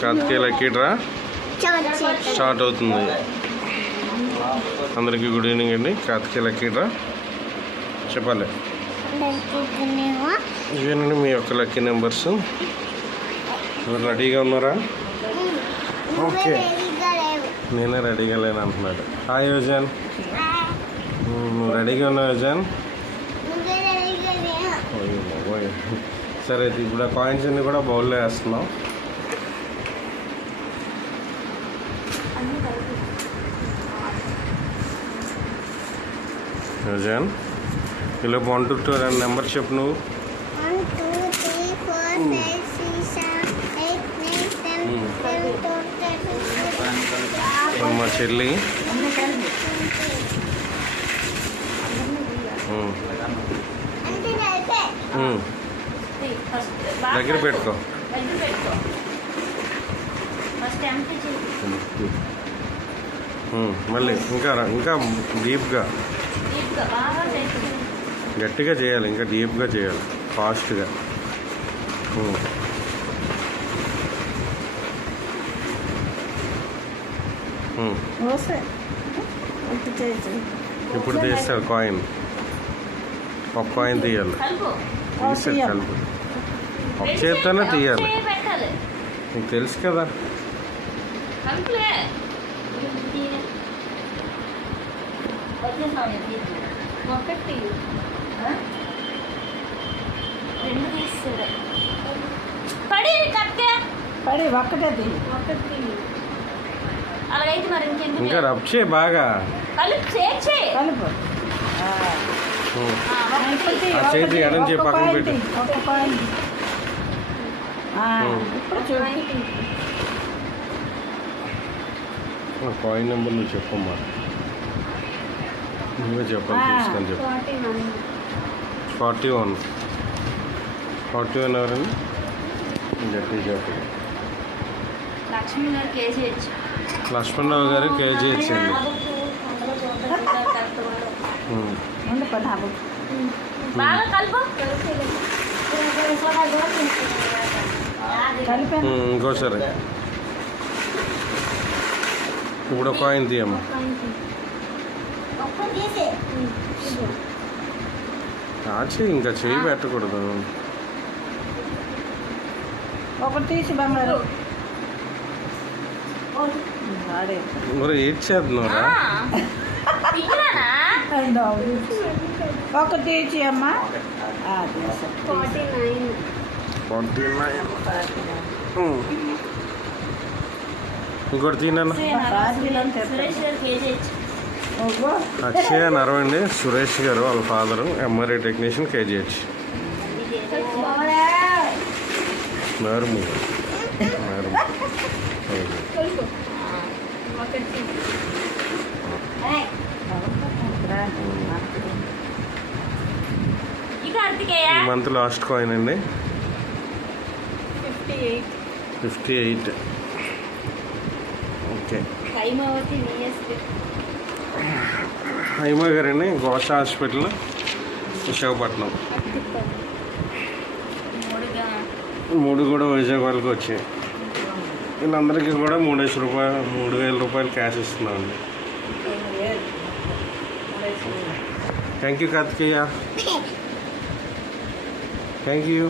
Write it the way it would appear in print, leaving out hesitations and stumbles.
Karthikeya lucky draw start అవుతుంది. అందరికీ good evening అండి. కార్తికేయ లక్కీ డ్రా చెప్పాలి. ఇవేనండి మీ యొక్క లక్కీ నెంబర్స్. రెడీగా ఉన్నారా? ఓకే, నేనే రెడీగా లేను అంటున్నాడు. హాయ్ యోజన్, నువ్వు రెడీగా ఉన్నావు యోజన్? సరే అయితే ఇప్పుడు ఆ కాయిన్స్ అన్ని కూడా బౌల్లో వేస్తున్నాం. యోజన్ ఇలా 1 to 2 నెంబర్ చెప్పు నువ్వు. 1 2 3 4 5 6 7 8 9 10 11 మా చెల్లి దగ్గర పెట్టుకో. మళ్ళీ ఇంకా డీప్గా గట్టిగా చేయాలి, ఇంకా డీప్గా చేయాలి, ఫాస్ట్గా. ఇప్పుడు తీస్తాడు కాయిన్. ఒక కాయిన్ తీయాలి, తీసాడు కలుపు. ఒక చేత్తోనే తీయాలి, నీకు తెలుసు కదా. ఇంకా రబ్ చేయి బాగా. ఆ చేతి ఎడం చేయి పక్కన పెట్టి. కాయిన్ నెంబర్ నువ్వు చెప్పమ్మా. నువ్వే చెప్పాలి, తీసుకొని చెప్పు. 41 ఎవరండి? గట్టి చెప్పి లక్ష్మణరావు గారు కేజీహెచ్ అండి. ఇంకోసారి ఇప్పుడు ఒక కాయిన్ తీయమ్మా. కాచి ఇంకా చేయి పెట్టకూడదు. ఒకటి తీసి బంగారు మరి ఏడ్చేస్తున్నారా? ఒక తీసి అమ్మా. 49 ఇంకోటి తినన్నా. అక్షయ నరవండి. సురేష్ గారు వాళ్ళ ఫాదరు ఎంఆర్ఐ టెక్నీషియన్, కేజీహెచ్. నరుము ఈ మంత్ లాస్ట్ కాయిన్ అండి. 58. ఓకే, హైమా గారండి, ఘోష హాస్పిటల్, విశాఖపట్నం. 3 కూడా వైజాగ్ వాళ్ళకి వచ్చాయి. వీళ్ళందరికీ కూడా 3,000 రూపాయలు క్యాష్ ఇస్తున్నామండి. Thank you Karthikeya, thank you.